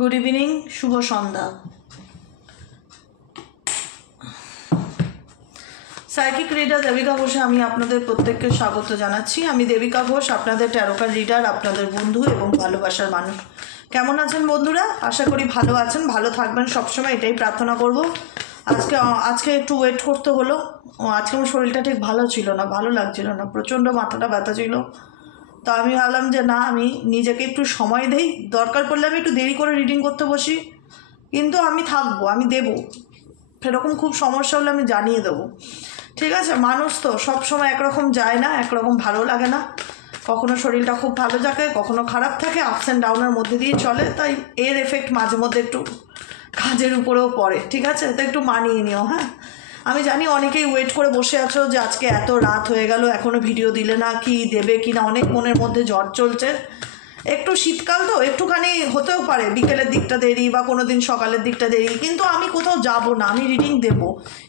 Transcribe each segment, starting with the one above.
Good evening, শুভ সন্ধ্যা। Psychic reader Devika ঘোষে আমি আপনাদের প্রত্যেককে স্বাগত জানাচ্ছি। আমি দেবিকা ঘোষ, আপনাদের ট্যারোকার রিডার, আপনাদের বন্ধু এবং ভালোবাসার মানুষ। কেমন আছেন বন্ধুরা? আশা করি ভালো আছেন, ভালো থাকবেন সবসময়, এটাই প্রার্থনা করব। আজকে একটু ওয়েট করতে হলো। আজকে আমার শরীরটা ঠিক ভালো ছিল না, ভালো লাগছিল না, প্রচণ্ড মাথাটা ব্যথা ছিল। তো আমি ভাবলাম যে না, আমি নিজেকে একটু সময় দেই, দরকার পড়লে আমি একটু দেরি করে রিডিং করতে বসি, কিন্তু আমি থাকবো, আমি দেবো। সেরকম খুব সমস্যা হলে আমি জানিয়ে দেবো, ঠিক আছে? মানুষ তো সব সময় একরকম যায় না, একরকম ভালো লাগে না, কখনো শরীরটা খুব ভালো থাকে, কখনো খারাপ থাকে, আপস অ্যান্ড ডাউনের মধ্যে দিয়ে চলে। তাই এর এফেক্ট মাঝে মধ্যে একটু কাজের উপরেও পড়ে, ঠিক আছে? তো একটু মানিয়ে নিও। হ্যাঁ, আমি জানি অনেকেই ওয়েট করে বসে আছো যে আজকে এত রাত হয়ে গেল এখনও ভিডিও দিলে না, কি দেবে কি না, অনেক মনের মধ্যে ঝড় চলছে। একটু শীতকাল তো একটুখানি হতেও পারে বিকেলের দিকটা দেরি বা কোনো দিন সকালের দিকটা দেরি, কিন্তু আমি কোথাও যাব না, আমি রিডিং দেবো।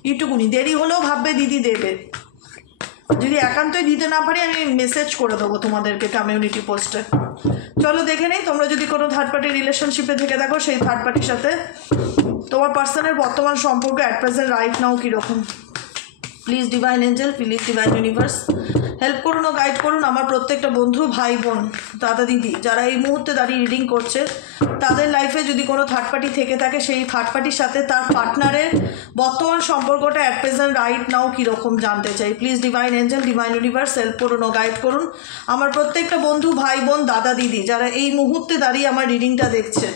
এইটুকুনি, দেরি হলেও ভাববে দিদি দেবে। যদি একান্তই দিতে না পারি আমি মেসেজ করে দেবো তোমাদেরকে কমিউনিটি পোস্টে। চলো দেখে নেই, তোমরা যদি কোনো থার্ড পার্টি রিলেশনশিপে থেকে থাকো, সেই থার্ড পার্টির সাথে তোমার পার্সনের বর্তমান সম্পর্ক অ্যাট প্রেজেন্ট রাইট নাও কীরকম। Please divine Angel, please divine universe help করুন ও গাইড করুন আমার প্রত্যেকটা বন্ধু, ভাই বোন, দাদা দিদি যারা এই মুহূর্তে দাঁড়িয়ে রিডিং করছে, তাদের লাইফে যদি কোনো থার্ড পার্টি থেকে থাকে, সেই থার্ড পার্টির সাথে তার পার্টনারের বর্তমান সম্পর্কটা অ্যাট প্রেজেন্ট রাইট নাও কীরকম জানতে চাই। Please divine angel, divine universe help করুন ও গাইড করুন আমার প্রত্যেকটা বন্ধু, ভাই বোন, দাদা দিদি যারা এই মুহূর্তে দাঁড়িয়ে আমার রিডিংটা দেখছে,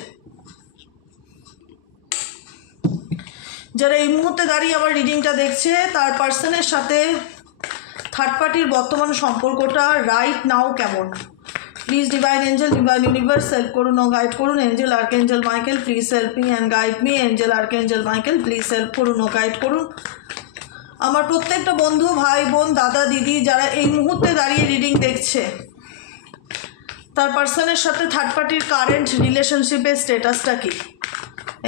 যারা এই মুহূর্তে দাঁড়িয়ে আমার রিডিংটা দেখছে, তার পার্সনের সাথে থার্ড পার্টির বর্তমান সম্পর্কটা রাইট নাও কেমন। Please divine angel, divine universe help করুন ও গাইড করুন। Angel archangel Michael please help me and guide me. Angel archangel Michael please help করুন ও গাইড করুন আমার প্রত্যেকটা বন্ধু, ভাই বোন, দাদা দিদি যারা এই মুহূর্তে দাঁড়িয়ে রিডিং দেখছে, তার পার্সনের সাথে থার্ড পার্টির কারেন্ট রিলেশনশিপের স্ট্যাটাসটা কী।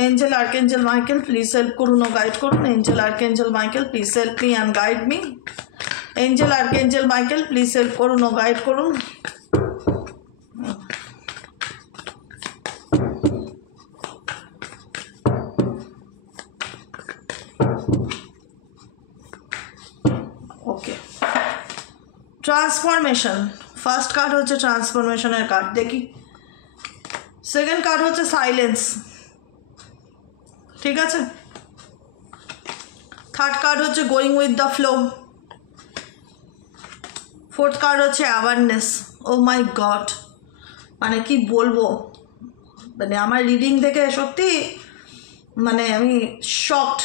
Angel archangel Michael please help করুন ও গাইড করুন। Angel archangel Michael please help me and guide me. Angel archangel Michael please help করুন ও গাইড করুন ওকে। ট্রান্সফরমেশন, ফার্স্ট কার্ড হচ্ছে ট্রান্সফরমেশনের কার্ড, দেখি। সেকেন্ড কার্ড হচ্ছে সাইলেন্স, ঠিক আছে। থার্ড কার্ড হচ্ছে going with the flow. Fourth card হচ্ছে অ্যাওয়ারনেস। ও মাই গড, মানে কি বলবো, মানে আমার রিডিং থেকে সত্যি মানে আমি শকড,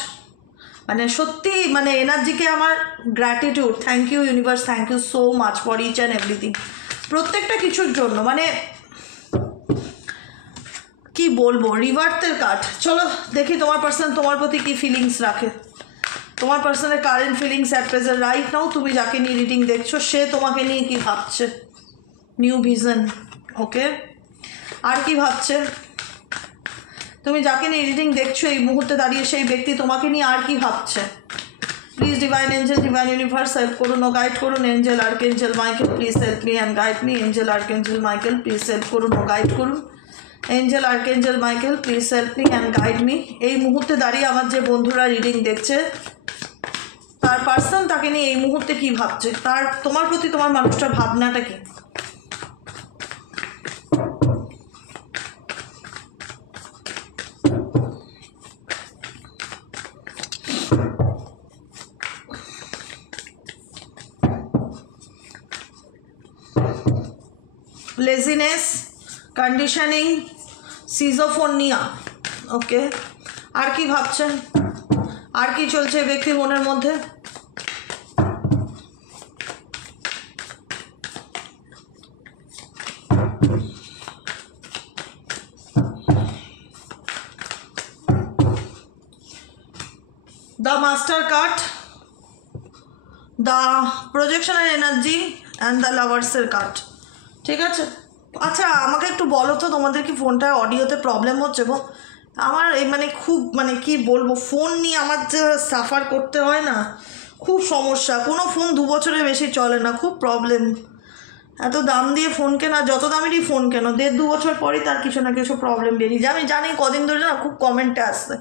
মানে সত্যি মানে এনার্জিকে আমার gratitude, thank you universe, thank you so much for each and everything, প্রত্যেকটা কিছুর জন্য। মানে কি বলবো, রিভার্থের কার্ড। চলো দেখি তোমার পার্সন তোমার প্রতি কী ফিলিংস রাখে, তোমার পার্সনের current feelings at present right now. তুমি যাকে নিয়ে রিডিং দেখছো সে তোমাকে নিয়ে কী ভাবছে, নিউ ভিশন, ওকে। আর কি ভাবছে, তুমি যাকে নিয়ে রিডিং দেখছো এই মুহূর্তে দাঁড়িয়ে, সেই ব্যক্তি তোমাকে নিয়ে আর কি ভাবছে। Please divine angel, divine universe help করুন ও গাইড করুন। Angel archangel Michael please help me and guide me. Angel archangel Michael please help করুন ও গাইড করুন। Angel archangel Michael please help me and guide me. এই মুহূর্তে দাঁড়িয়ে আমার যে বন্ধুরা রিডিং দেখছে, তার পার্সন তাকে নিয়ে এই মুহূর্তে কি ভাবছে, তার তোমার প্রতি তোমার মানুষটার ভাবনাটা কি। লেজিনেস, কন্ডিশনিং, সিজোফোনিয়া, ওকে। আর কি ভাবছেন, আর কি চলছে ব্যক্তির মনের মধ্যে। দ্য মাস্টার কার্ড, দ্য প্রজেকশনের এনার্জি অ্যান্ড দ্য লাভার্সের কার্ড, ঠিক আছে। আচ্ছা আমাকে একটু বলো তো, তোমাদের কি ফোনটায় অডিওতে প্রবলেম হচ্ছে গো? আমার এই মানে খুব মানে কি বলবো, ফোন নিয়ে আমার যে সাফার করতে হয় না, খুব সমস্যা। কোনো ফোন 2 বছরের বেশি চলে না, খুব প্রবলেম। এত দাম দিয়ে ফোন কেনা, যত দামেরই ফোন কেন 1.5-2 বছর পরই তার কিছু না কিছু প্রবলেম বেরিয়ে যায়। আমি জানি কদিন ধরে না খুব কমেন্টে আসছে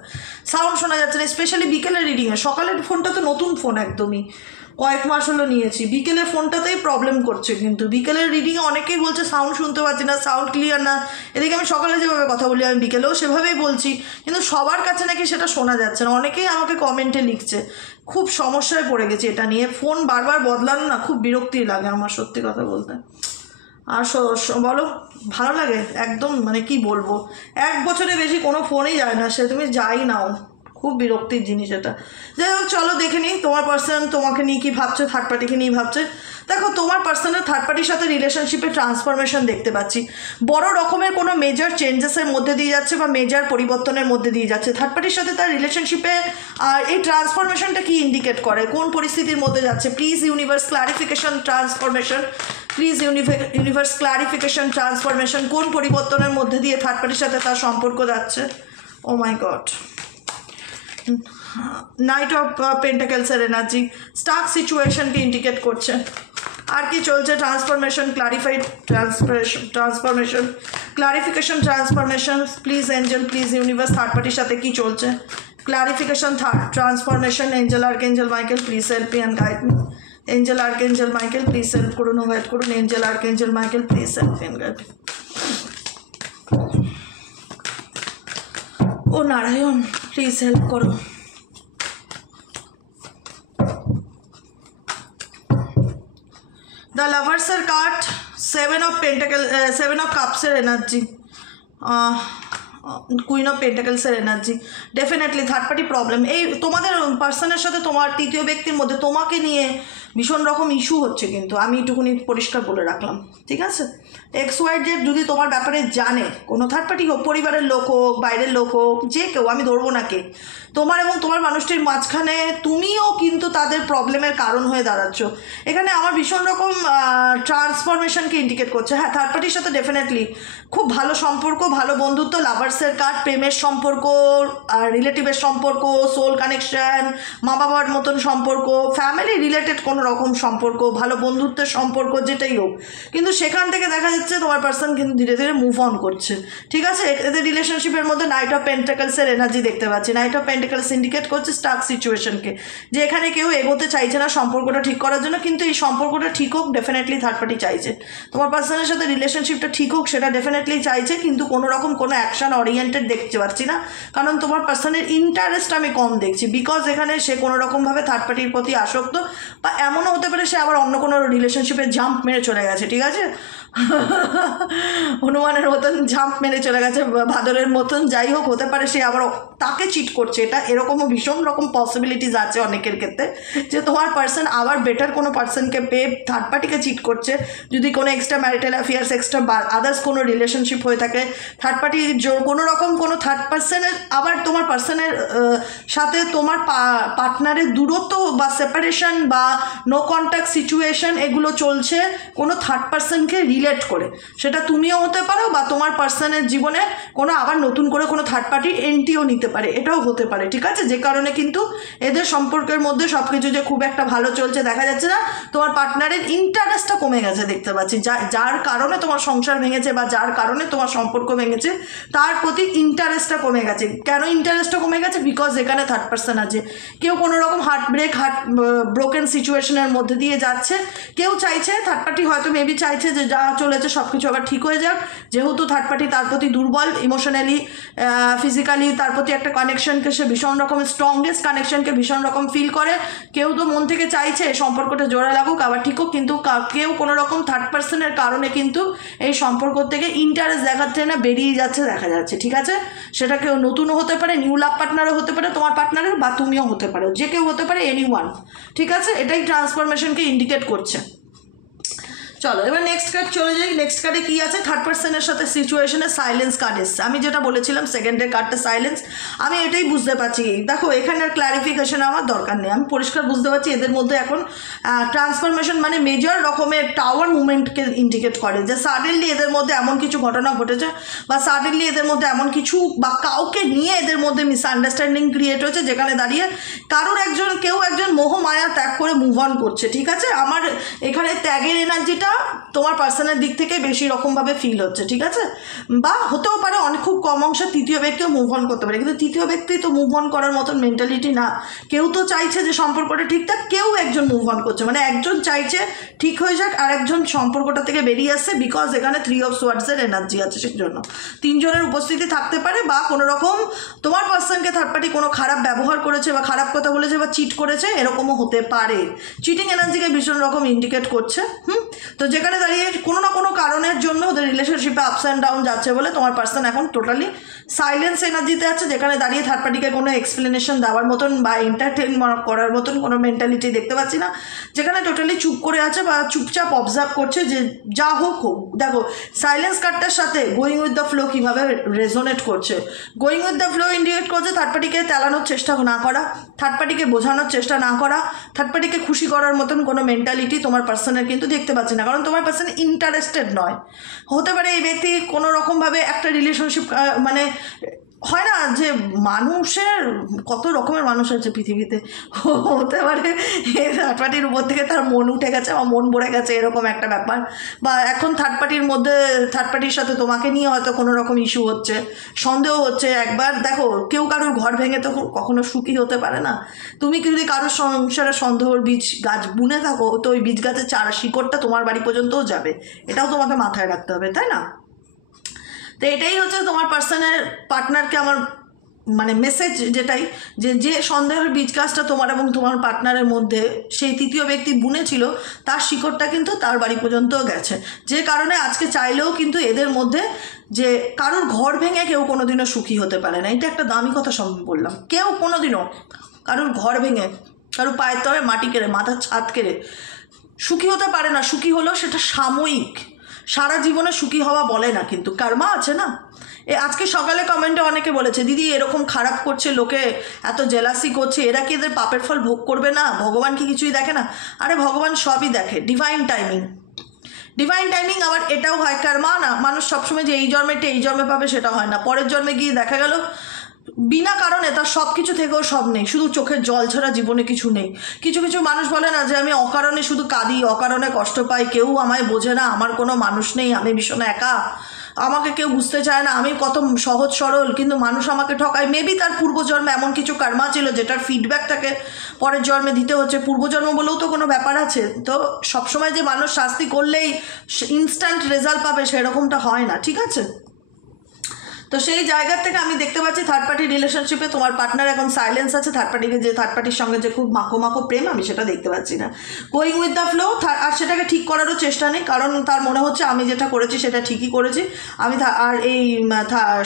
সাউন্ড শোনা যাচ্ছে না, স্পেশালি বিকেলের রিডিংয়ে। সকালের ফোনটা তো নতুন ফোন, একদমই কয়েক মাস হলো নিয়েছি, বিকেলের ফোনটাতেই প্রবলেম করছে। কিন্তু বিকেলের রিডিংয়ে অনেকেই বলছে সাউন্ড শুনতে পাচ্ছি না, সাউন্ড ক্লিয়ার না। এদিকে আমি সকালে যেভাবে কথা বলি আমি বিকেলেও সেভাবেই বলছি, কিন্তু সবার কাছে নাকি সেটা শোনা যাচ্ছে না। অনেকেই আমাকে কমেন্টে লিখছে, খুব সমস্যায় পড়ে গেছি এটা নিয়ে। ফোন বারবার বদলানো না খুব বিরক্তি লাগে আমার, সত্যি কথা বলতে। আর বলো, ভালো লাগে একদম, মানে কি বলবো, 1 বছরে বেশি কোনো ফোনই যায় না, সে তুমি যাই নাও, খুব বিরক্তির জিনিস এটা। যাই হোক, চলো দেখে নিই তোমার পার্সন তোমাকে নিয়ে কী ভাবছে, থার্ড পার্টিকে নিয়ে ভাবছে। দেখো, তোমার পার্সনের থার্ড পার্টির সাথে রিলেশনশিপে ট্রান্সফরমেশন দেখতে পাচ্ছি। বড় রকমের কোনো মেজর চেঞ্জেসের মধ্যে দিয়ে যাচ্ছে বা মেজর পরিবর্তনের মধ্যে দিয়ে যাচ্ছে থার্ড পার্টির সাথে তার রিলেশনশিপে। আর এই ট্রান্সফরমেশনটা কি ইন্ডিকেট করে, কোন পরিস্থিতির মধ্যে যাচ্ছে? Please universe clarification transformation, please universe clarification transformation, কোন পরিবর্তনের মধ্যে দিয়ে থার্ড পার্টির সাথে তার সম্পর্ক যাচ্ছে? Oh my god, knight of পেন্টাকেলসের এনার্জি স্টাক সিচুয়েশনকে ইন্ডিকেট করছে। আর কি চলছে? Transformation, clarified transformation, clarification transformation. Please angel, please universe, third পার্টির সাথে কি চলছে? Clarification, transformation. Angel archangel Michael, please help me and guide me. Angel archangel Michael, please help করুন ও গাইড করুন। Angel archangel Michael, please help me and guide. Oh Narayan, please help করো। The লাভার্সের card, 7 of কাপসের energy, queen of পেন্টাকেলসের energy. Definitely third party problem. এই তোমাদের পার্সনের সাথে তোমার তৃতীয় ব্যক্তির মধ্যে তোমাকে নিয়ে ভীষণ রকম ইস্যু হচ্ছে, কিন্তু আমি একটুখানি পরিষ্কার বলে রাখলাম, ঠিক আছে? XYZ যদি তোমার ব্যাপারে জানে, কোনো থার্ড পার্টি হোক, পরিবারের লোক হোক, বাইরের লোক হোক, যে কেউ, আমি ধরবো না কে, তোমার এবং তোমার মানুষটির মাঝখানে তুমিও কিন্তু তাদের প্রবলেমের কারণ হয়ে দাঁড়াচ্ছ। এখানে আমার ভীষণ রকম ট্রান্সফরমেশনকে ইন্ডিকেট করছে। হ্যাঁ, থার্ড পার্টির সাথে ডেফিনেটলি খুব ভালো সম্পর্ক, ভালো বন্ধুত্ব, লাভার্সের কার্ড, প্রেমের সম্পর্ক, রিলেটিভের সম্পর্ক, সোল কানেকশন, মা বাবার মতন সম্পর্ক, ফ্যামিলি রিলেটেড কোনো রকম সম্পর্ক, ভালো বন্ধুত্বের সম্পর্ক, যেটাই হোক। কিন্তু সেখান থেকে দেখা যাচ্ছে তোমার পার্সন কিন্তু ধীরে ধীরে মুভ অন করছে, ঠিক আছে? এদের রিলেশনশিপের মধ্যে নাইট অফ পেন্টাকেলসের এনার্জি দেখতে পাচ্ছি। নাইট অফ পেন্টাকেলস ইন্ডিকেট করছে স্টাক সিচুয়েশনকে, যে এখানে কেউ এগোতে চাইছে না সম্পর্কটা ঠিক করার জন্য, কিন্তু এই সম্পর্কটা ঠিক হোক ডেফিনেটলি থার্ড পার্টি চাইছে। তোমার পার্সনের সাথে রিলেশনশিপটা ঠিক হোক সেটা ডেফিনেটলি চাইছে, কিন্তু কোনো রকম কোনো অ্যাকশন ওরিয়েন্টেড দেখতে পাচ্ছি না, কারণ তোমার পার্সনের ইন্টারেস্ট আমি কম দেখছি। বিকজ এখানে সে কোনো রকমভাবে থার্ড পার্টির প্রতি আসক্ত, বা এমনও হতে পারে সে আবার অন্য কোনো রিলেশনশিপে জাম্প মেরে চলে গেছে, ঠিক আছে? হনুমানের মতন ঝাম্প মেরে চলে গেছে, ভাদরের মতন, যাই হোক, হতে পারে সে আবার তাকে চিট করছে। এটা এরকমও ভীষণ রকম পসিবিলিটিস আছে অনেকের ক্ষেত্রে, যে তোমার পার্সন আবার বেটার কোনো পার্সনকে পেয়ে থার্ড পার্টিকে চিট করছে। যদি কোনো extra marital affairs, extra others কোনো রিলেশনশিপ হয়ে থাকে, থার্ড পার্টি কোনো রকম কোনো থার্ড পার্সনের আবার তোমার পার্সনের সাথে তোমার পার্টনারের দূরত্ব বা সেপারেশন বা নো কন্ট্যাক্ট সিচুয়েশন, এগুলো চলছে কোনো থার্ড পার্সনকে রিলেট করে। সেটা তুমিও হতে পারো, বা তোমার পার্সনের জীবনে কোনো আবার নতুন করে কোনো থার্ড পার্টি এন্ট্রিও নিতে পারে, এটাও হতে পারে, ঠিক আছে? যে কারণে কিন্তু এদের সম্পর্কের মধ্যে সব কিছু যে খুব একটা ভালো চলছে দেখা যাচ্ছে না। তোমার পার্টনারের ইন্টারেস্টটা কমে গেছে দেখতে পাচ্ছি, যার কারণে তোমার সংসার ভেঙেছে বা যার কারণে তোমার সম্পর্ক ভেঙেছে, তার প্রতি ইন্টারেস্টটা কমে গেছে। কেন ইন্টারেস্টটা কমে গেছে? বিকজ এখানে থার্ড পার্সন আছে। কেউ কোনো রকম ব্রোকেন সিচুয়েশনের মধ্যে দিয়ে যাচ্ছে, কেউ চাইছে, থার্ড পার্টি হয়তো মেবি চাইছে যে যা চলেছে সব কিছু আবার ঠিক হয়ে যাক, যেহেতু থার্ড পার্টি তার প্রতি দুর্বল ইমোশনালি, ফিজিক্যালি, তার প্রতি একটা কানেকশনকে সে ভীষণ রকম স্ট্রংগেস্ট কানেকশনকে ভীষণ রকম ফিল করে। কেউ তো মন থেকে চাইছে সম্পর্কটা জোড়া লাগুক, আবার ঠিক হোক, কিন্তু কেউ কোনো রকম থার্ড পার্সনের কারণে কিন্তু এই সম্পর্ক থেকে ইন্টারেস্ট দেখাচ্ছে না, বেরিয়ে যাচ্ছে দেখা যাচ্ছে, ঠিক আছে? সেটা কেউ নতুনও হতে পারে, নিউ লাভ পার্টনারও হতে পারে তোমার পার্টনারের, বা তুমিও হতে পারো, যে কেউ হতে পারে, এনিওয়ান, ঠিক আছে? এটাই ট্রান্সফরমেশনকে ইন্ডিকেট করছে। চলো এবার নেক্সট কার্ড চলে যাই। নেক্সট কার্ডে কী আছে? থার্ড পার্সনের সাথে সিচুয়েশনে সাইলেন্স কার্ড এসছে। আমি যেটা বলেছিলাম সেকেন্ডের কার্ডটা সাইলেন্স, আমি এটাই বুঝতে পারছি। দেখো, এখানের ক্ল্যারিফিকেশন আমার দরকার নেই, আমি পরিষ্কার বুঝতে পারছি এদের মধ্যে এখন ট্রান্সফরমেশন মানে মেজর রকমের টাওয়ার মুভমেন্টকে ইন্ডিকেট করে, যে সাডেনলি এদের মধ্যে এমন কিছু ঘটনা ঘটেছে, বা সাডেনলি এদের মধ্যে এমন কিছু বা কাউকে নিয়ে এদের মধ্যে মিসআন্ডারস্ট্যান্ডিং ক্রিয়েট হয়েছে, যেখানে দাঁড়িয়ে কেউ একজন মোহ মায়া ত্যাগ করে মুভ অন করছে, ঠিক আছে? আমার এখানে ত্যাগের এনার্জিটা তোমার পার্সনের দিক থেকে বেশি রকমভাবে ফিল হচ্ছে, ঠিক আছে? বা হতেও পারে অনেক খুব কম অংশে তৃতীয় ব্যক্তিও মুভ অন করতে পারে, কিন্তু তৃতীয় ব্যক্তি তো মুভ অন করার মতন মেন্টালিটি না। কেউ তো চাইছে যে সম্পর্কটা ঠিকঠাক, কেউ একজন মুভ অন করছে, মানে একজন চাইছে ঠিক হয়ে যাক আর একজন সম্পর্কটা থেকে বেরিয়ে আসছে, বিকজ এখানে 3 অফ সোয়ার্ডসের এনার্জি আছে, সেই জন্য 3 জনের উপস্থিতি থাকতে পারে। বা কোনো রকম তোমার পার্সনকে থার্ড পার্টি কোনো খারাপ ব্যবহার করেছে বা খারাপ কথা বলেছে বা চিট করেছে, এরকমও হতে পারে। চিটিং এনার্জিকে ভীষণ রকম ইন্ডিকেট করছে। তো যেখানে দাঁড়িয়ে কোনো না কোনো কারণের জন্য ওদের রিলেশনশিপে আপস অ্যান্ড ডাউন যাচ্ছে বলে তোমার পার্সন এখন টোটালি সাইলেন্স এনার্জিতে আছে, যেখানে দাঁড়িয়ে থার্ড পার্টিকে কোনো এক্সপ্লেনেশন দেওয়ার মতন বা এন্টারটেইন করার মতন কোনো মেন্টালিটি দেখতে পাচ্ছি না, যেখানে টোটালি চুপ করে আছে বা চুপচাপ অবজার্ভ করছে যে যা হোক হোক। দেখো সাইলেন্স কার্ডটার সাথে গোয়িং উইথ দ্য ফ্লো কীভাবে রেজোনেট করছে। Going with the flow indicate করছে থার্ড পার্টিকে তেলানোর চেষ্টা না করা, থার্ড পার্টিকে বোঝানোর চেষ্টা না করা, থার্ড পার্টিকে খুশি করার মতন কোনো মেন্টালিটি তোমার পার্সনের কিন্তু দেখতে পাচ্ছি না, কারণ তোমার পার্সন ইন্টারেস্টেড নয়। হতে পারে এই ব্যক্তি কোনো রকমভাবে একটা রিলেশনশিপ, মানে হয় না যে মানুষের কত রকমের মানুষ আছে পৃথিবীতে, হতে পারে থার্ড পার্টির উপর থেকে তার মন উঠে গেছে বা মন ভরে গেছে, এরকম একটা ব্যাপার। বা এখন থার্ড পার্টির মধ্যে থার্ড পার্টির সাথে তোমাকে নিয়ে হয়তো কোনো রকম ইস্যু হচ্ছে, সন্দেহ হচ্ছে। একবার দেখো কেউ কারোর ঘর ভেঙে তো কখনো সুখী হতে পারে না। তুমি যদি কারোর সংসারে সন্দেহর বীজ গাছ বুনে থাকো, তো ওই বীজ গাছের চারা শিকড়টা তোমার বাড়ি পর্যন্তও যাবে, এটাও তোমাকে মাথায় রাখতে হবে, তাই না? তো এটাই হচ্ছে তোমার পার্সনের পার্টনারকে আমার মানে মেসেজ, যেটাই যে সন্দেহের বীজ গাছটা তোমার এবং তোমার পার্টনারের মধ্যে সেই তৃতীয় ব্যক্তি বুনেছিল, তার শিকড়টা কিন্তু তার বাড়ি পর্যন্তও গেছে, যে কারণে আজকে চাইলেও কিন্তু এদের মধ্যে যে কারোর ঘর ভেঙে কেউ কোনোদিনও সুখী হতে পারে না। এটা একটা দামি কথা বললাম। কেউ কোনোদিনও কারোর ঘর ভেঙে, কারোর পায়ের তলায় মাটি কেড়ে, মাথার ছাদ কেড়ে সুখী হতে পারে না। সুখী হলেও সেটা সাময়িক, সারা জীবনে সুখী হওয়া বলে না, কিন্তু কার্মা আছে না। আজকে সকালে কমেন্টে অনেকে বলেছে দিদি এরকম খারাপ করছে, লোকে এত জেলাসি করছে, এরা কি এদের পাপের ফল ভোগ করবে না? ভগবান কি কিছুই দেখে না? আরে ভগবান সবই দেখে, ডিভাইন টাইমিং। ডিভাইন টাইমিং আবার এটাও হয়, কার্মা না মানুষ সবসময় যে এই জন্মেটা এই জন্মে পাবে সেটা হয় না। পরের জন্মে গিয়ে দেখা গেল বিনা কারণে তার সব কিছু থেকেও সব নেই, শুধু চোখের জল ছাড়া জীবনে কিছু নেই। কিছু কিছু মানুষ বলে না যে আমি অকারণে শুধু কাঁদি, অকারণে কষ্ট পাই, কেউ আমায় বোঝে না, আমার কোনো মানুষ নেই, আমি ভীষণ একা, আমাকে কেউ বুঝতে চায় না, আমি কত সহজ সরল কিন্তু মানুষ আমাকে ঠকায়। মেবি তার পূর্বজন্মে এমন কিছু কর্মা ছিল যেটার ফিডব্যাক তাকে পরের জন্মে দিতে হচ্ছে। পূর্বজন্ম বলেও তো কোনো ব্যাপার আছে। তো সবসময় যে মানুষ শাস্তি করলেই ইনস্ট্যান্ট রেজাল্ট পাবে সেরকমটা হয় না, ঠিক আছে? তো সেই জায়গার থেকে আমি দেখতে পাচ্ছি থার্ড পার্টি রিলেশনশিপে তোমার পার্টনার এখন সাইলেন্স আছে। থার্ড পার্টির সঙ্গে যে খুব মাখো প্রেম, আমি সেটা দেখতে পাচ্ছি না। গোয়িং উইথ দ্য ফ্লো, আর সেটাকে ঠিক করারও চেষ্টা নেই, কারণ তার মনে হচ্ছে আমি যেটা করেছি সেটা ঠিকই করেছি, আমি আর এই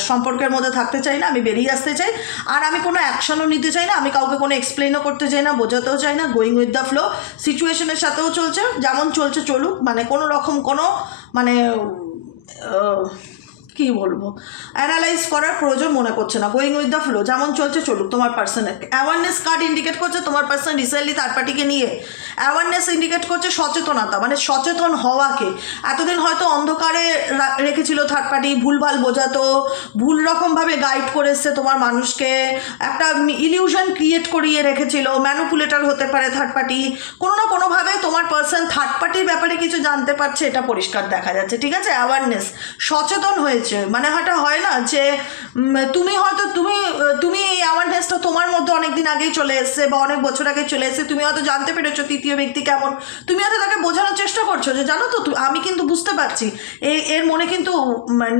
সম্পর্কের মধ্যে থাকতে চাই না, আমি বেরিয়ে আসতে চাই, আর আমি কোনো অ্যাকশনও নিতে চাই না, আমি কাউকে কোনো এক্সপ্লেনও করতে চাই না, বোঝাতেও চাই না। গোয়িং উইথ দ্য ফ্লো, সিচুয়েশনের সাথেও চলছে, যেমন চলছে চলুক, মানে কোনো রকম কোনো মানে কী বলবো অ্যানালাইজ করার প্রয়োজন মনে করছে না। গোয়িং উইথ দ্য ফ্লো, যেমন চলছে চলুক। তোমার পার্সনের অ্যাওয়ারনেস কার্ড ইন্ডিকেট করছে তোমার পার্সন রিসেন্টলি থার্ড পার্টিকে নিয়ে অ্যাওয়ারনেস ইন্ডিকেট করছে সচেতনতা, মানে সচেতন হওয়াকে। এতদিন হয়তো অন্ধকারে রেখেছিল থার্ড পার্টি, ভুলভাল বোঝাতো, ভুল রকমভাবে গাইড করে এসছে তোমার মানুষকে, একটা ইলিউশন ক্রিয়েট করিয়ে রেখেছিল, ম্যানুপুলেটর হতে পারে থার্ড পার্টি। কোনো না কোনোভাবে তোমার পার্সন থার্ড পার্টির ব্যাপারে কিছু জানতে পারছে, এটা পরিষ্কার দেখা যাচ্ছে, ঠিক আছে? অ্যাওয়ারনেস, সচেতন হয়েছে। মানে হয়তো হয় না যে তুমি হয়তো তুমি এই অ্যাওয়ারনেসটা তোমার মধ্যে অনেকদিন আগেই চলে এসছে বা অনেক বছর আগে চলে এসছে, তুমি হয়তো জানতে পেরেছো তৃতীয় ব্যক্তি কেমন, তুমি হয়তো তাকে বোঝানোর চেষ্টা করছো যে জানো তো আমি কিন্তু বুঝতে পারছি এর মনে কিন্তু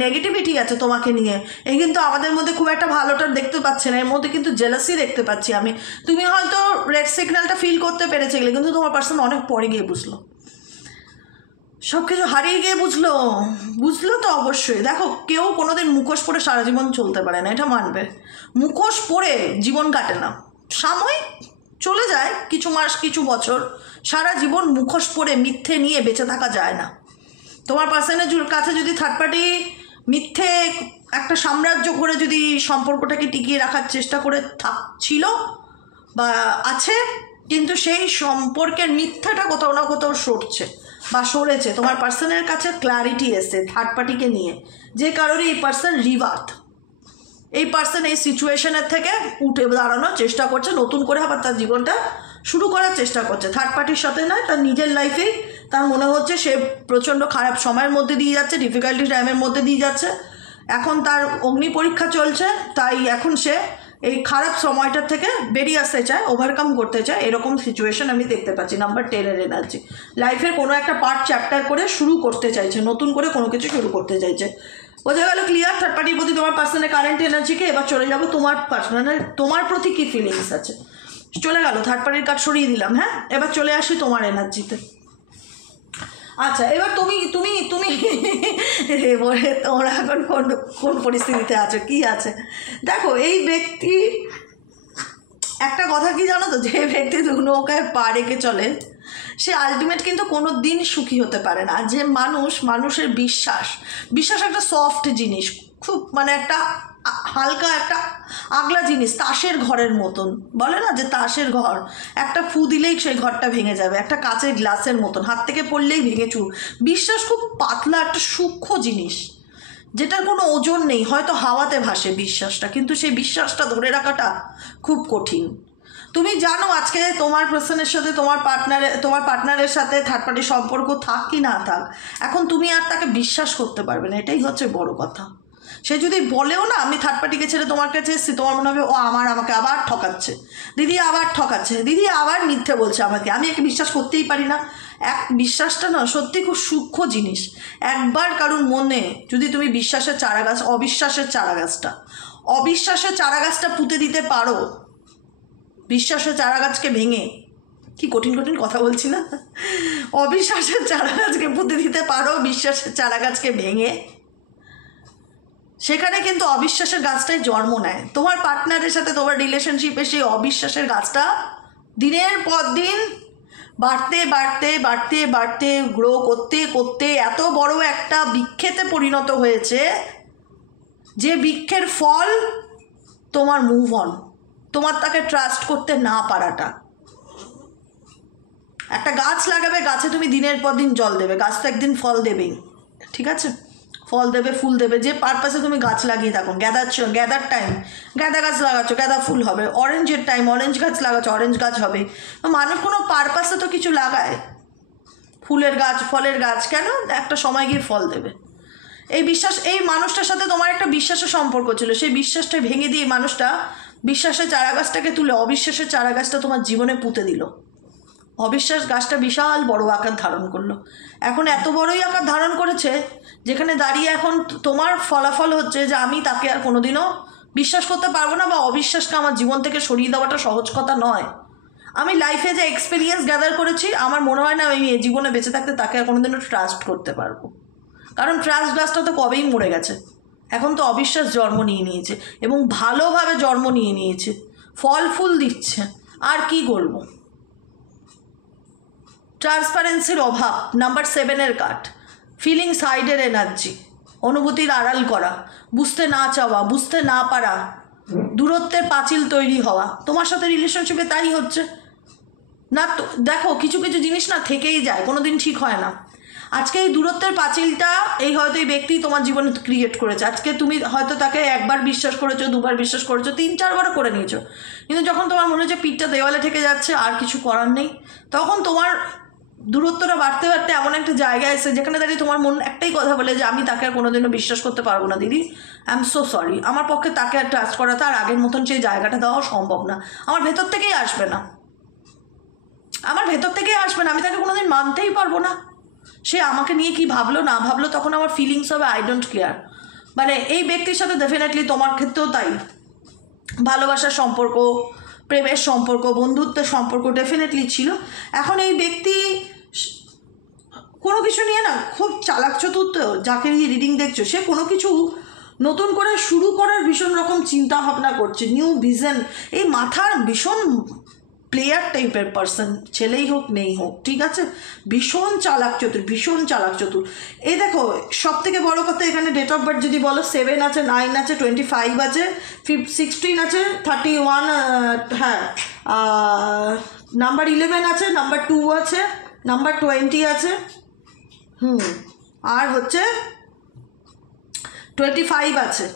নেগেটিভিটি আছে তোমাকে নিয়ে, এই কিন্তু আমাদের মধ্যে খুব একটা ভালোটা দেখতে পাচ্ছে না, এর মধ্যে কিন্তু জেলাসি দেখতে পাচ্ছি আমি। তুমি হয়তো রেড সিগন্যালটা ফিল করতে পেরেছিলে, কিন্তু তোমার পার্সন অনেক পরে গিয়ে বুঝলো, সব কিছু হারিয়ে গিয়ে বুঝলো তো অবশ্যই। দেখো কেউ কোনোদিন মুখোশ পরে সারা জীবন চলতে পারে না, এটা মানবে। মুখোশ পরে জীবন কাটে না, সাময়িক চলে যায় কিছু মাস কিছু বছর, সারা জীবন মুখোশ পরে মিথ্যে নিয়ে বেঁচে থাকা যায় না। তোমার পার্সনের কাছে যদি থার্ড পার্টি মিথ্যে একটা সাম্রাজ্য করে যদি সম্পর্কটাকে টিকিয়ে রাখার চেষ্টা করে ছিল বা আছে, কিন্তু সেই সম্পর্কের মিথ্যাটা কোথাও না কোথাও সরছে বা সরেছে, তোমার পার্সনের কাছে ক্ল্যারিটি এসছে থার্ড পার্টিকে নিয়ে, যে কারণে এই পার্সন রিভার্ট, এই পার্সন এই সিচুয়েশনের থেকে উঠে দাঁড়ানোর চেষ্টা করছে, নতুন করে আবার তার জীবনটা শুরু করার চেষ্টা করছে। থার্ড পার্টির সাথে নয়, তার নিজের লাইফেই তার মনে হচ্ছে সে প্রচণ্ড খারাপ সময়ের মধ্যে দিয়ে যাচ্ছে, ডিফিকাল্টি টাইমের মধ্যে দিয়ে যাচ্ছে। এখন তার অগ্নি পরীক্ষা চলছে, তাই এখন সে এই খারাপ সময়টার থেকে বেরিয়ে আসতে চায়, ওভারকাম করতে চায়, এরকম সিচুয়েশন আমি দেখতে পাচ্ছি। নাম্বার 10-এর এনার্জি, লাইফের কোনো একটা পার্ট চ্যাপ্টার করে শুরু করতে চাইছে, নতুন করে কোনো কিছু শুরু করতে চাইছে। বোঝা গেল ক্লিয়ার? থার্ড পার্টির প্রতি তোমার পার্সোনাল কারেন্ট এনার্জিকে। এবার চলে যাবো তোমার পার্সোনাল, তোমার প্রতি কী ফিলিংস আছে। চলে গেল থার্ড পার্টির কার্ড সরিয়ে দিলাম। হ্যাঁ, এবার চলে আসি তোমার এনার্জিতে। আচ্ছা, এবার তুমি তুমি তুমি এবারে তোমরা এখন কোন পরিস্থিতিতে আছো, কি আছে দেখো। এই ব্যক্তি, একটা কথা কি জানো তো, যে ব্যক্তি দু নৌকায় পা রেখে চলে সে আলটিমেট কিন্তু কোনো দিন সুখী হতে পারে না। যে মানুষের বিশ্বাস একটা সফট জিনিস, খুব মানে একটা হালকা একটা আগলা জিনিস, তাসের ঘরের মতন। বলে না যে তাসের ঘর, একটা ফু দিলেই সেই ঘরটা ভেঙে যাবে, একটা কাচের গ্লাসের মতন, হাত থেকে পড়লেই ভেঙে চুর। বিশ্বাস খুব পাতলা একটা সূক্ষ্ম জিনিস, যেটার কোনো ওজন নেই, হয়তো হাওয়াতে ভাসে বিশ্বাসটা, কিন্তু সেই বিশ্বাসটা ধরে রাখাটা খুব কঠিন। তুমি জানো আজকে তোমার পার্সনের সাথে তোমার পার্টনারের সাথে থার্ড পার্টির সম্পর্ক থাক কি না থাক, এখন তুমি আর তাকে বিশ্বাস করতে পারবে না, এটাই হচ্ছে বড় কথা। সে যদি বলেও না আমি থার্ড পার্টিকে ছেড়ে তোমার কাছে এসেছি, তোমার মনে হবে ও আমাকে আবার ঠকাচ্ছে, দিদি আবার ঠকাচ্ছে, দিদি আবার মিথ্যে বলছে আমাকে, আমি একে বিশ্বাস করতেই পারি না। বিশ্বাসটা না সত্যি খুব সূক্ষ্ম জিনিস। একবার কারোর মনে যদি তুমি অবিশ্বাসের চারা গাছটা পুঁতে দিতে পারো, বিশ্বাসের চারা গাছকে ভেঙে, কি কঠিন কথা বলছি না, অবিশ্বাসের চারা গাছকে পুঁতে দিতে পারো বিশ্বাসের চারা গাছকে ভেঙে, সেখানে কিন্তু অবিশ্বাসের গাছটাই জন্ম নেয়। তোমার পার্টনারের সাথে তোমার রিলেশনশিপে সেই অবিশ্বাসের গাছটা দিনের পর দিন বাড়তে গ্রো করতে এত বড় একটা বৃক্ষেতে পরিণত হয়েছে, যে বৃক্ষের ফল তোমার মুভ অন, তোমার তাকে ট্রাস্ট করতে না পারাটা। একটা গাছ লাগাবে, গাছে তুমি দিনের পর দিন জল দেবে, গাছ তো একদিন ফল দেবেই, ঠিক আছে, ফল দেবে, ফুল দেবে। যে পারপাসে তুমি গাছ লাগিয়ে থাকো, গ্যাদার টাইম গ্যাদা গাছ লাগাচ্ছ, গ্যাদা ফুল হবে, অরেঞ্জের টাইম অরেঞ্জ গাছ লাগাচ্ছ, অরেঞ্জ গাছ হবে। মানুষ কোনো পারপাসে তো কিছু লাগায়, ফুলের গাছ, ফলের গাছ, কেন একটা সময় গিয়ে ফল দেবে। এই মানুষটার সাথে তোমার একটা বিশ্বাসের সম্পর্ক ছিল, সেই বিশ্বাসটা ভেঙে দিয়ে মানুষটা বিশ্বাসের চারা গাছটাকে তুলে অবিশ্বাসের চারা গাছটা তোমার জীবনে পুঁতে দিল। অবিশ্বাস গাছটা বিশাল বড় আকার ধারণ করলো, এখন এত বড়ই আকার ধারণ করেছে যেখানে দাঁড়িয়ে এখন তোমার ফলাফল হচ্ছে যে আমি তাকে আর কোনোদিনও বিশ্বাস করতে পারবো না, বা অবিশ্বাসকে আমার জীবন থেকে সরিয়ে দেওয়াটা সহজ কথা নয়। আমি লাইফে যে এক্সপিরিয়েন্স গ্যাদার করেছি, আমার মনে হয় না আমি এই জীবনে বেঁচে থাকতে তাকে আর কোনোদিনও ট্রাস্ট করতে পারবো, কারণ ট্রাস্ট গাছটা তো কবেই মরে গেছে। এখন তো অবিশ্বাস জন্ম নিয়ে নিয়েছে, এবং ভালোভাবে জন্ম নিয়ে নিয়েছে, ফল ফুল দিচ্ছে। আর কি বলবো, ট্রান্সপারেন্সির অভাব। নাম্বার 7-এর কার্ড, ফিলিং সাইডের এনার্জি, অনুভূতির আড়াল করা, বুঝতে না চাওয়া, বুঝতে না পারা, দূরত্বের পাঁচিল তৈরি হওয়া। তোমার সাথে রিলেশনশিপে তাই হচ্ছে না তো। দেখো কিছু জিনিস না থেকেই যায়, কোনো দিন ঠিক হয় না। আজকে এই দূরত্বের পাঁচিলটা হয়তো এই ব্যক্তি তোমার জীবনে ক্রিয়েট করেছে। আজকে তুমি হয়তো তাকে একবার বিশ্বাস করেছো, দুবার বিশ্বাস করেছো, 3-4বারও করে নিয়েছো, কিন্তু যখন তোমার মনে হচ্ছে পিঠটা দেওয়ালে ঠেকে যাচ্ছে, আর কিছু করার নেই, তখন তোমার দূরত্বটা বাড়তে এমন একটা জায়গায় এসে যেখানে দাঁড়িয়ে তোমার মন একটাই কথা বলে যে আমি তাকে আর কোনোদিনও বিশ্বাস করতে পারবো না দিদি, আই এম সো সরি, আমার পক্ষে তাকে আর ট্রাস্ট করাটা আর আগের মতন সেই জায়গাটা দেওয়া সম্ভব না, আমার ভেতর থেকেই আসবে না, আমি তাকে কোনোদিন মানতেই পারবো না। সে আমাকে নিয়ে কি ভাবলো না ভাবলো, তখন আমার ফিলিংস হবে আই ডোন্ট কেয়ার। মানে এই ব্যক্তির সাথে ডেফিনেটলি তোমার ক্ষেত্রেও তাই, ভালোবাসার সম্পর্ক, প্রেমের সম্পর্ক, বন্ধুত্বের সম্পর্ক ডেফিনেটলি ছিল। এখন এই ব্যক্তি কোনো কিছু নিয়ে না খুব চালাক চতুর, যাকে নিয়ে রিডিং দেখছো সে কোনো কিছু নতুন করে শুরু করার ভীষণ রকম চিন্তা ভাবনা করছে, নিউ ভিশন। এই মাথার ভীষণ প্লেয়ার টাইপের পার্সন, ছেলেই হোক মেয়েই হোক, ঠিক আছে, ভীষণ চালাক চতুর। এই দেখো সব থেকে বড়ো কথা, এখানে ডেট অফ বার্থ যদি বলো 7 আছে, 9 আছে, 25 আছে, 16 আছে, 31, হ্যাঁ, নাম্বার 11 আছে, নাম্বার 2 আছে, নাম্বার 20 আছে, আর হচ্ছে 25 আছে,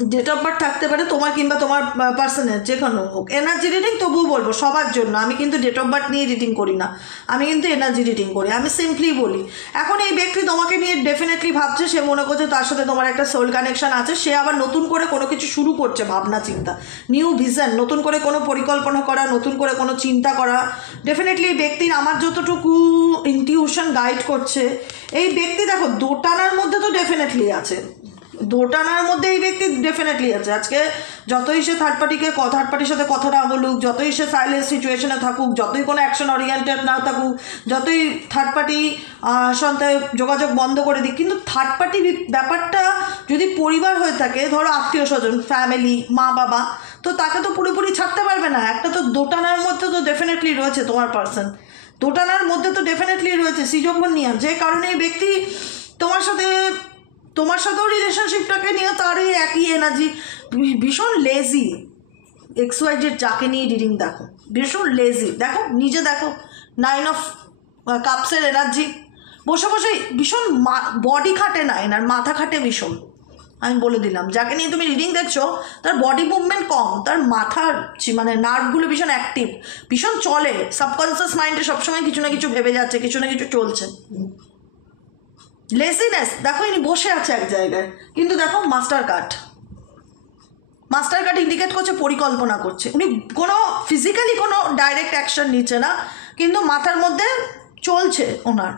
ডেট অফ বার্থ থাকতে পারে তোমার কিংবা তোমার পার্সনের, যে কোনো হোক। এনার্জি রিডিং তবুও বলবো সবার জন্য, আমি কিন্তু ডেট অফ বার্থ নিয়ে রিডিং করি না, আমি কিন্তু এনার্জি রিডিং করি। আমি সিম্পলি বলি, এখন এই ব্যক্তি তোমাকে নিয়ে ডেফিনেটলি ভাবছে, সে মনে করছে তার সাথে তোমার একটা সোল কানেকশন আছে, সে আবার নতুন করে কোনো কিছু শুরু করছে, ভাবনা চিন্তা, নিউ ভিশন, নতুন করে কোনো পরিকল্পনা করা, নতুন করে কোনো চিন্তা করা। ডেফিনেটলি এই ব্যক্তির আমার যতটুকু ইনটিউশন গাইড করছে, এই ব্যক্তি দেখো দোটানার মধ্যে তো ডেফিনেটলি আছে, দোটানার মধ্যে এই ব্যক্তি ডেফিনেটলি আছে। আজকে যতই সে থার্ড পার্টির সাথে কথা না বলুক, যতই সে সাইলেন্ট সিচুয়েশনে থাকুক, যতই কোনো অ্যাকশন ওরিয়েন্টেড না থাকুক, যতই থার্ড পার্টি সঙ্গে যোগাযোগ বন্ধ করে দিক, কিন্তু থার্ড পার্টি ব্যাপারটা যদি পরিবার হয়ে থাকে, ধরো আত্মীয় স্বজন, ফ্যামিলি, মা বাবা, তো তাকে তো পুরোপুরি ছাড়তে পারবে না। একটা তো দোটানার মধ্যে তো ডেফিনেটলি রয়েছে তোমার পার্সন, দোটানার মধ্যে তো ডেফিনেটলি রয়েছে সিজোফোনিয়া, যে কারণে এই ব্যক্তি তোমার সাথেও রিলেশনশিপটাকে নিয়ে তার এই একই এনার্জি। ভীষণ লেজি XYZ যাকে নিয়ে রিডিং দেখো, ভীষণ লেজি। দেখো নিজে দেখো, 9 অফ কাপসের এনার্জি, বসে বসে ভীষণ বডি খাটে না, এনার মাথা খাটে ভীষণ। আমি বলে দিলাম, যাকে নিয়ে তুমি রিডিং দেখছো তার বডি মুভমেন্ট কম, তার মাথার মানে নার্ভগুলো ভীষণ অ্যাক্টিভ, ভীষণ চলে, সাবকনসিয়াস মাইন্ডে সবসময় কিছু না কিছু ভেবে যাচ্ছে, কিছু না কিছু চলছে। লেজিনেস, দেখো ইনি বসে আছে এক জায়গায়, কিন্তু দেখো মাস্টার কার্ড ইন্ডিকেট করছে পরিকল্পনা করছে। উনি কোনো ফিজিক্যালি কোনো ডাইরেক্ট অ্যাকশন নিচ্ছে না, কিন্তু মাথার মধ্যে চলছে ওনার।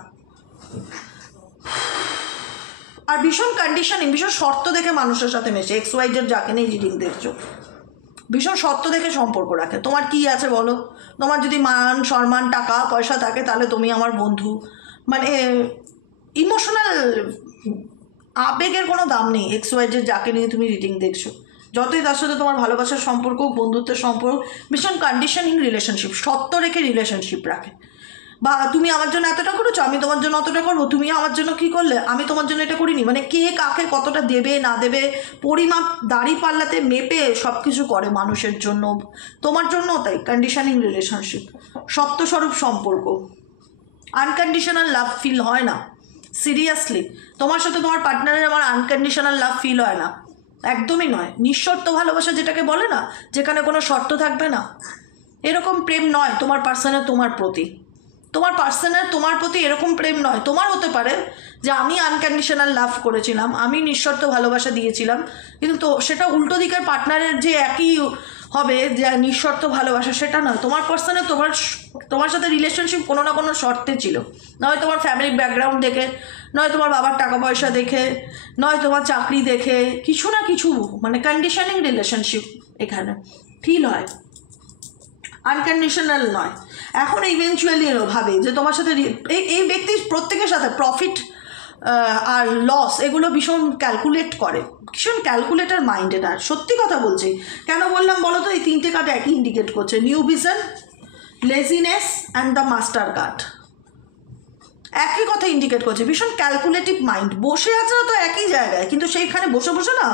আর ভীষণ কন্ডিশনিং, ভীষণ শর্ত দেখে মানুষের সাথে মেশে। XYZ যাকে নিয়ে রিডিং দেখছো ভীষণ শর্ত দেখে সম্পর্ক রাখে। তোমার কি আছে বলো, তোমার যদি মান সম্মান টাকা পয়সা থাকে তাহলে তুমি আমার বন্ধু, মানে ইমোশনাল আবেগের কোনো দাম নেই। XYZ যাকে নিয়ে তুমি রিডিং দেখছো, যতই তার সাথে তোমার ভালোবাসার সম্পর্ক, বন্ধুত্বের সম্পর্ক, ভীষণ কন্ডিশনিং রিলেশনশিপ, শর্ত রেখে রিলেশনশিপ রাখে। বা তুমি আমার জন্য এতটা করেছো, আমি তোমার জন্য অতটা করবো, তুমি আমার জন্য কী করলে, আমি তোমার জন্য এটা করিনি, মানে কে কাকে কতটা দেবে না দেবে পরিমাপ দাড়ি পাল্লাতে মেপে সব কিছু করে মানুষের জন্য, তোমার জন্যও তাই। কন্ডিশনিং রিলেশনশিপ, সত্যস্বরূপ সম্পর্ক, আনকন্ডিশনাল লাভ ফিল হয় না। সিরিয়াসলি তোমার সাথে তোমার পার্টনারের আমার আনকন্ডিশনাল লাভ ফিল হয় না, একদমই নয়। নিঃশর্ত ভালোবাসা যেটাকে বলে না, যেখানে কোনো শর্ত থাকবে না, এরকম প্রেম নয় তোমার পার্সনের তোমার প্রতি। তোমার পার্সনের তোমার প্রতি এরকম প্রেম নয়। তোমার হতে পারে যে আমি আনকন্ডিশনাল লাভ করেছিলাম, আমি নিঃশর্ত ভালোবাসা দিয়েছিলাম, কিন্তু তো সেটা উল্টো দিকের পার্টনারের যে একই হবে, যে নিঃশর্ত ভালোবাসা, সেটা নয়। তোমার পার্সনে তোমার সাথে রিলেশনশিপ কোনো না কোনো শর্তে ছিল, নয় তোমার ফ্যামিলি ব্যাকগ্রাউন্ড দেখে, নয় তোমার বাবার টাকা পয়সা দেখে, নয় তোমার চাকরি দেখে, কিছু না কিছু মানে কন্ডিশনিং রিলেশনশিপ এখানে ফিল হয়, আনকন্ডিশনাল নয়। এখন ইভেনচুয়ালি ভাবে যে তোমার সাথে এই ব্যক্তি প্রত্যেকের সাথে প্রফিট আর লস এগুলো ভীষণ ক্যালকুলেট করে, ভীষণ ক্যালকুলেটার মাইন্ডেড। আর সত্যি কথা বলছি, কেন বললাম বলো তো, এই তিনটে কার্ড একই ইন্ডিকেট করছে, new vision, laziness and the master card, একই কথা ইন্ডিকেট করছে। ভীষণ ক্যালকুলেটিভ মাইন্ড, বসে আছে তো একই জায়গায়, কিন্তু সেইখানে বসে বসে না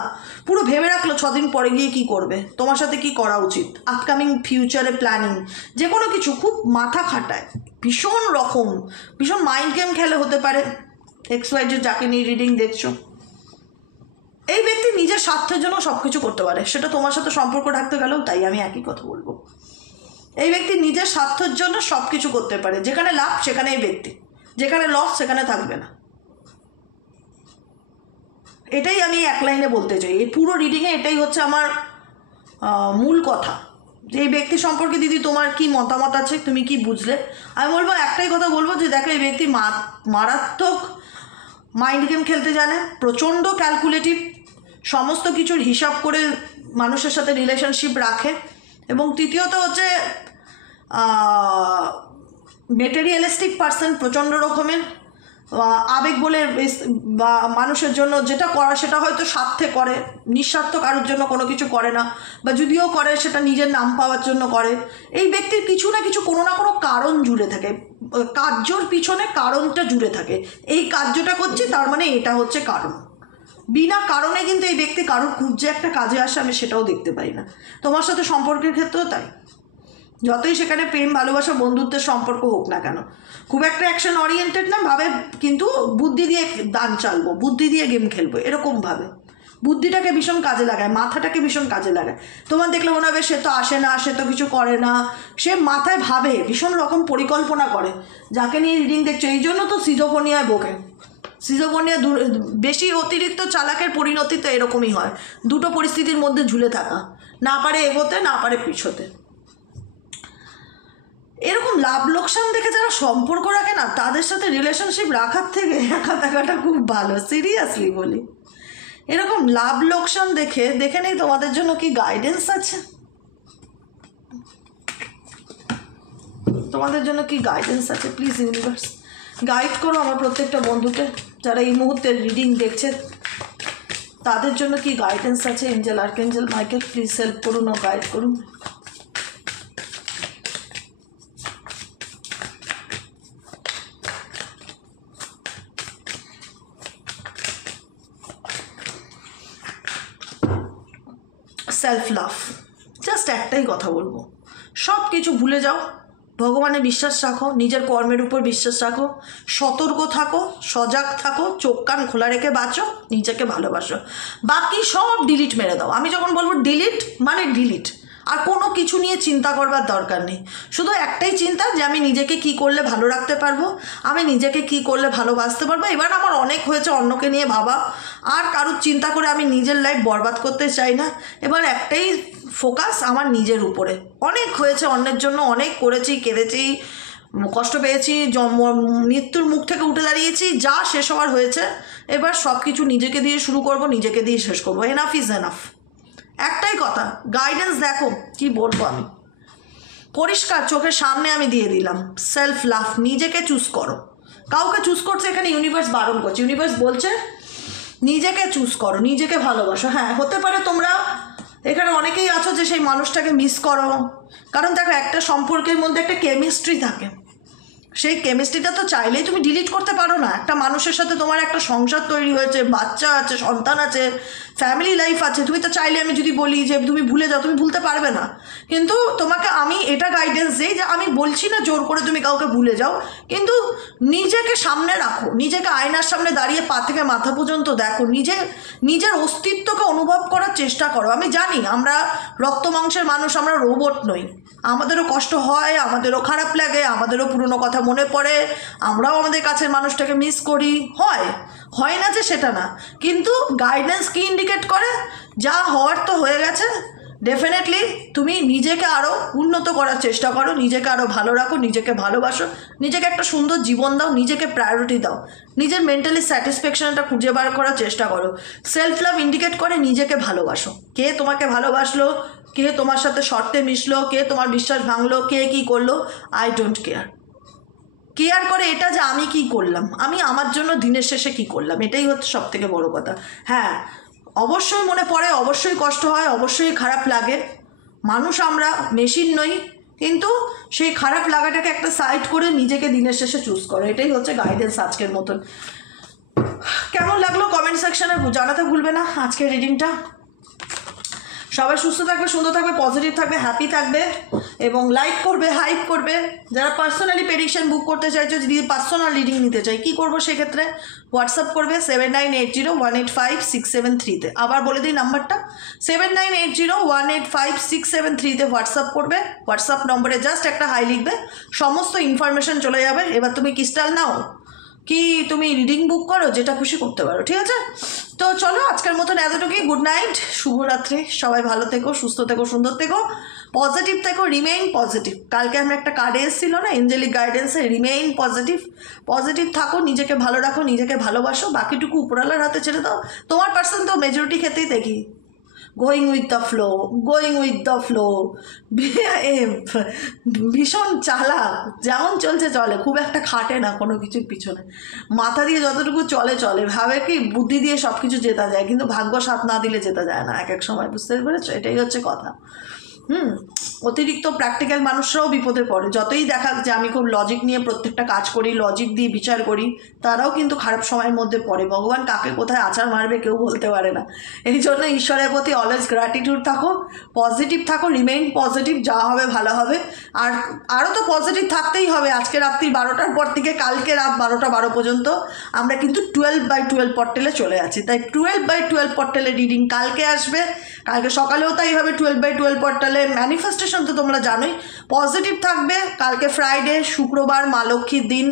পুরো ভেবে রাখলো 6 দিন পরে গিয়ে কী করবে, তোমার সাথে কি করা উচিত, আপকামিং ফিউচারে প্ল্যানিং, যে কোনো কিছু খুব মাথা খাটায়, ভীষণ মাইন্ড গেম খেলে হতে পারে। XYZ যাকে নিয়ে রিডিং দেখছো, এই ব্যক্তি নিজের স্বার্থের জন্য সব কিছু করতে পারে, সেটা তোমার সাথে সম্পর্ক রাখতে গেলেও তাই, আমি একই কথা বলবো। এই ব্যক্তি নিজের স্বার্থের জন্য সব কিছু করতে পারে, যেখানে লাভ সেখানে এই ব্যক্তি, যেখানে লস সেখানে থাকবে না। এটাই আমি এক লাইনে বলতে চাই, এই পুরো রিডিংয়ে এটাই হচ্ছে আমার মূল কথা। যে এই ব্যক্তি সম্পর্কে দিদি তোমার কি মতামত আছে, তুমি কি বুঝলে? আমি বলবো, একটাই কথা বলবো যে দেখো, এই ব্যক্তি মারাত্মক মাইন্ড গেম খেলতে জানে, প্রচণ্ড ক্যালকুলেটিভ, সমস্ত কিছুর হিসাব করে মানুষের সাথে রিলেশনশিপ রাখে। এবং তৃতীয়ত হচ্ছে মেটেরিয়ালিস্টিক পার্সন, প্রচণ্ড রকমের আবেগ বলে বা মানুষের জন্য যেটা করা সেটা হয়তো স্বার্থে করে, নিঃস্বার্থ কারোর জন্য কোনো কিছু করে না, বা যদিও করে সেটা নিজের নাম পাওয়ার জন্য করে। এই ব্যক্তির কিছু না কিছু কোনো না কোনো কারণ জুড়ে থাকে, কার্যর পিছনে কারণটা জুড়ে থাকে। এই কার্যটা করছি তার মানে এটা হচ্ছে কারণ, বিনা কারণে কিন্তু এই ব্যক্তি কারোর খুব যে একটা কাজে আসে আমি সেটাও দেখতে পাই না। তোমার সাথে সম্পর্কের ক্ষেত্রেও তাই, যতই সেখানে প্রেম ভালোবাসা বন্ধুত্বের সম্পর্ক হোক না কেন, খুব একটা অ্যাকশন ওরিয়েন্টেড না ভাবে, কিন্তু বুদ্ধি দিয়ে দান চালবো, বুদ্ধি দিয়ে গেম খেলবো, এরকম ভাবে বুদ্ধিটাকে ভীষণ কাজে লাগায়, মাথাটাকে ভীষণ কাজে লাগায়। তোমার দেখলে মনে হবে সে তো আসে না, সে তো কিছু করে না, সে মাথায় ভাবে, ভীষণ রকম পরিকল্পনা করে। যাকে নিয়ে রিডিং দেখছো এই জন্য তো সিজোফোনিয়ায় ভোগে। সিজোফোনিয়া বেশি অতিরিক্ত চালাকের পরিণতি তো এরকমই হয়, দুটো পরিস্থিতির মধ্যে ঝুলে থাকা, না পারে এগোতে না পারে পিছোতে। এরকম লাভ লোকসান দেখে যারা সম্পর্ক রাখে না, তাদের সাথে রিলেশনশিপ রাখার থেকে একা থাকাটা খুব ভালো, সিরিয়াসলি বলি। এরকম লাভ লোকসান দেখে নেই তোমাদের জন্য কি গাইডেন্স আছে, তোমাদের জন্য কি গাইডেন্স আছে? প্লিজ ইউনিভার্স গাইড করো আমার প্রত্যেকটা বন্ধুকে, যারা এই মুহূর্তে রিডিং দেখছে তাদের জন্য কি গাইডেন্স আছে। Angel, archangel Michael please help করুন ও গাইড করুন। সেলফ লাভ, জাস্ট একটাই কথা বলবো, সব কিছু ভুলে যাও, ভগবানে বিশ্বাস রাখো, নিজের কর্মের উপর বিশ্বাস রাখো, সতর্ক থাকো, সজাগ থাকো, চোখ কান খোলা রেখে বাঁচো, নিজেকে ভালোবাসো, বাকি সব ডিলিট মেরে দাও। আমি যখন বলবো ডিলিট মানে ডিলিট, আর কোনো কিছু নিয়ে চিন্তা করবার দরকার নেই। শুধু একটাই চিন্তা যে আমি নিজেকে কি করলে ভালো রাখতে পারবো, আমি নিজেকে কি করলে ভালোবাসতে পারবো। এবার আমার অনেক হয়েছে অন্যকে নিয়ে ভাবা, আর কারোর চিন্তা করে আমি নিজের লাইফ বরবাদ করতে চাই না। এবার একটাই ফোকাস আমার নিজের উপরে। অনেক হয়েছে অন্যের জন্য, অনেক করেছি, কেঁদেছি, কষ্ট পেয়েছি, মৃত্যুর মুখ থেকে উঠে দাঁড়িয়েছি, যা শেষ হওয়ার হয়েছে। এবার সব কিছু নিজেকে দিয়ে শুরু করব, নিজেকে দিয়ে শেষ করবো। Enough is enough. একটাই কথা, গাইডেন্স দেখো কি বলবো আমি, পরিষ্কার চোখের সামনে আমি দিয়ে দিলাম। সেলফ লাভ, নিজেকে চুজ করো। কাউকে চুজ করছে এখানে ইউনিভার্স বারণ করছে, ইউনিভার্স বলছে নিজেকে চুজ করো, নিজেকে ভালোবাসো। হ্যাঁ, হতে পারে তোমরা এখানে অনেকেই আছো যে সেই মানুষটাকে মিস করো, কারণ দেখো একটা সম্পর্কের মধ্যে একটা কেমিস্ট্রি থাকে, সেই কেমিস্ট্রিটা তো চাইলেই তুমি ডিলিট করতে পারো না। একটা মানুষের সাথে তোমার একটা সংসার তৈরি হয়েছে, বাচ্চা আছে, সন্তান আছে, ফ্যামিলি লাইফ আছে, তুমি তো চাইলে আমি যদি বলি যে তুমি ভুলে যাও, তুমি ভুলতে পারবে না। কিন্তু তোমাকে আমি এটা গাইডেন্স দিই যে আমি বলছি না জোর করে তুমি কাউকে ভুলে যাও, কিন্তু নিজেকে সামনে রাখো, নিজেকে আয়নার সামনে দাঁড়িয়ে পা থেকে মাথা পর্যন্ত দেখো, নিজের অস্তিত্বকে অনুভব করার চেষ্টা করো। আমি জানি আমরা রক্ত মাংসের মানুষ, আমরা রোবট নই, আমাদেরও কষ্ট হয়, আমাদেরও খারাপ লাগে, আমাদেরও পুরনো কথা মনে পড়ে, আমরাও আমাদের কাছের মানুষটাকে মিস করি, হয় না যে সেটা না। কিন্তু গাইডেন্স কি ইন্ডিকেট করে, যা হওয়ার তো হয়ে গেছে, ডেফিনেটলি তুমি নিজেকে আরও উন্নত করার চেষ্টা করো, নিজেকে আরও ভালো রাখো, নিজেকে ভালোবাসো, নিজেকে একটা সুন্দর জীবন দাও, নিজেকে প্রায়োরিটি দাও, নিজের মেন্টালি স্যাটিসফ্যাকশনটা খুঁজে বার করার চেষ্টা করো। সেলফ লাভ ইন্ডিকেট করে নিজেকে ভালোবাসো। কে তোমাকে ভালোবাসলো, কে তোমার সাথে শর্তে মিশলো, কে তোমার বিশ্বাস ভাঙলো, কে কী করলো, আই ডোন্ট কেয়ার করে এটা যে আমি কি করলাম, আমি আমার জন্য দিনের শেষে কি করলাম, এটাই হচ্ছে সব থেকে বড়ো কথা। হ্যাঁ, অবশ্যই মনে পড়ে, অবশ্যই কষ্ট হয়, অবশ্যই খারাপ লাগে, মানুষ আমরা, মেশিন নই, কিন্তু সেই খারাপ লাগাটাকে একটা সাইড করে নিজেকে দিনের শেষে চুজ করো। এটাই হচ্ছে গাইডেন্স আজকের মতন। কেমন লাগলো কমেন্ট সেকশনে জানাতে ভুলবে না আজকের রিডিংটা। সবাই সুস্থ থাকবে, সুন্দর থাকবে, পজিটিভ থাকবে, হ্যাপি থাকবে এবং লাইক করবে, হাইপ করবে। যারা পার্সোনালি প্রেডিকশন বুক করতে চাইছো, যদি পার্সোনাল রিডিং নিতে চাই, কী করবো সেক্ষেত্রে হোয়াটসঅ্যাপ করবে 7980185673-তে। আবার বলে দিই নাম্বারটা, 7980185673-তে হোয়াটসঅ্যাপ করবে। হোয়াটসঅ্যাপ নম্বরে জাস্ট একটা হাই লিখবে, সমস্ত ইনফরমেশন চলে যাবে। এবার তুমি ক্রিস্টাল নাও কি তুমি রিডিং বুক করো, যেটা খুশি করতে পারো, ঠিক আছে? তো চলো আজকের মতন এতটুকুই। গুড নাইট, শুভরাত্রি, সবাই ভালো থেকো, সুস্থ থেকো, সুন্দর থেকো, পজিটিভ থেকো, রিমেইন পজিটিভ। কালকে আমি একটা কার্ডে এসেছিল না এঞ্জেলিক গাইডেন্সে, রিমেইন পজিটিভ থাকো, নিজেকে ভালো রাখো, নিজেকে ভালোবাসো, বাকিটুকু উপরওয়ালার হাতে ছেড়ে দাও। তোমার পার্সন তো মেজরিটি ক্ষেত্রেই দেখি গোয়িং উইথ দ্য ফ্লো, ভীষণ চালাক, যেমন চলছে চলে, খুব একটা খাটে না কোনো কিছুর পিছনে, মাথা দিয়ে যতটুকু চলে, ভাবে কি বুদ্ধি দিয়ে সব কিছু জেতা যায়, কিন্তু ভাগ্য সাথ না দিলে জেতা যায় না এক এক সময়, বুঝতে পেরেছো? এটাই হচ্ছে কথা। অতিরিক্ত প্র্যাকটিক্যাল মানুষরাও বিপদে পড়ে। যতই দেখা যে আমি খুব লজিক নিয়ে প্রত্যেকটা কাজ করি, লজিক দিয়ে বিচার করি, তারাও কিন্তু খারাপ সময়ের মধ্যে পড়ে। ভগবান কাকে কোথায় আছাড় মারবে কেউ বলতে পারে না। এই জন্য ঈশ্বরের প্রতি অলওয়েজ গ্র্যাটিটিউড থাকো, পজিটিভ থাকো, রিমেইন পজিটিভ, যা হবে ভালো হবে। আর আরও তো পজিটিভ থাকতেই হবে। আজকে রাত্রি 12টার পর থেকে কালকে রাত 12:12 পর্যন্ত আমরা কিন্তু 12/12 পর্টেলে চলে আছি। তাই 12/12 পর্টেলে রিডিং কালকে আসবে, কালকে সকালেও তাই হবে 12/12 পর্টালে। ম্যানিফেস্টেশন তো তোমরা জানোই, পজিটিভ থাকবে। কালকে ফ্রাইডে, শুক্রবার, মা লক্ষ্মীর দিন।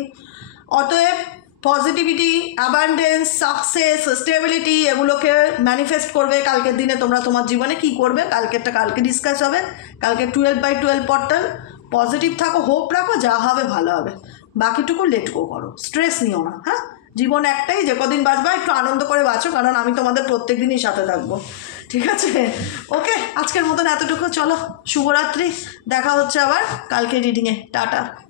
অতএব পজিটিভিটি, অ্যাবান্ডেন্স, সাকসেস, স্টেবিলিটি এগুলোকে ম্যানিফেস্ট করবে কালকের দিনে। তোমরা তোমার জীবনে কি করবে কালকেরটা কালকে ডিসকাস হবে। কালকে 12/12 পর্টাল। পজিটিভ থাকো, হোপ রাখো, যা হবে ভালো হবে। বাকিটুকু লেট গো করো, স্ট্রেস নিও না। হ্যাঁ, জীবন একটাই, যে কদিন বাঁচবা একটু আনন্দ করে বাঁচো, কারণ আমি তোমাদের প্রত্যেক দিনই সাথে থাকবো। ঠিক আছে? ওকে, আজকের মতন এতটুকু। চলো, শুভরাত্রি। দেখা হচ্ছে আবার কালকে রিডিংয়ে। টাটা।